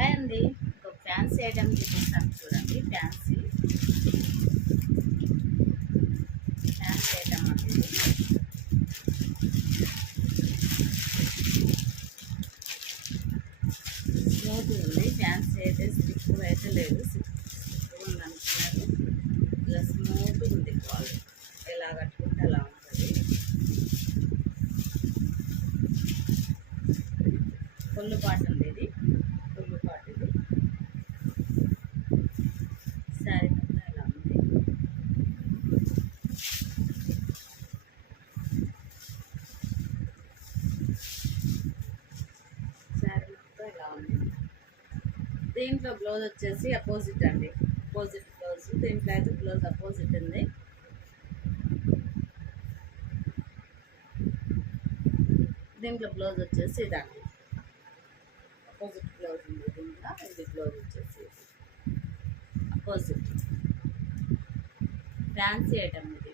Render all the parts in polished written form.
హాయ్ అండి. ఒక fancy item చూపిస్తాను చూడండి. ఫ్యాన్సీ ఐటమ్ అండి ఇది. స్మూత్ ఉంది. ఫ్యాన్సీ అయితే స్టిక్ అయితే లేదు, స్టిక్ ఉంది అనుకున్నారు. ఇలా స్మూత్ ఉంది. క్వాలిటీ ఎలా కట్టుకుంటే అలా ఉంటుంది. ఫుల్ పాట్ ఉంది ఇది. ఫుల్ పాట్ ఇది. శారీ మొత్తం ఇలా ఉంది. శారీ మొత్తం ఇలా ఉంది. దీంట్లో బ్లౌజ్ వచ్చేసి అపోజిట్ అండి. Opposite blouse. దీంట్లో అయితే బ్లౌజ్ అపోజిట్ ఉంది. దీంట్లో బ్లౌజ్ వచ్చేసి ఇదండి. అపోజిట్ బ్లౌజ్ ఉంది దీంట్లో. ఇది బ్లౌజ్ వచ్చేసి అపోజిట్. ఫ్యాన్సీ ఐటమ్ ఇది.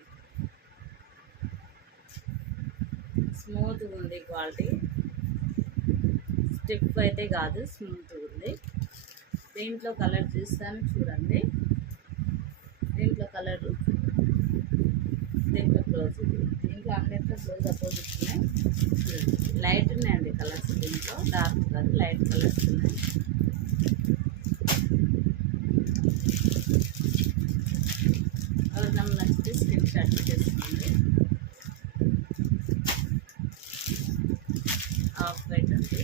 స్మూత్గా ఉంది. క్వాలిటీ స్టిఫ్ అయితే కాదు, స్మూత్గా ఉంది. దీంట్లో కలర్ చూస్తాను చూడండి. దీంట్లో కలరు, దీంట్లో బ్లౌజ్ ఇది. దీంట్లో అన్నింటిలో బ్లౌజ్ అపోజిట్ ఉన్నాయి. లైట్ ఉన్నాయండి కలర్స్. దీంట్లో డార్క్ కాదు, లైట్ కలర్స్ ఉన్నాయి. ఎవరికైనా నచ్చితే స్క్రీన్ షాట్ చేసుకోండి. ఆఫ్ వైట్ అండి.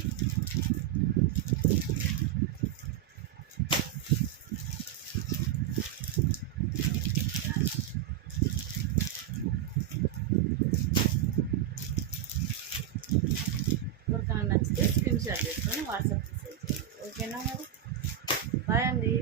ఎవరికైనా నచ్చితే స్క్రీన్ షాట్ చేసుకొని వాట్సాప్ మెసేజ్ చేయండి. ఓకేనా మరి? బాయ్ అండి.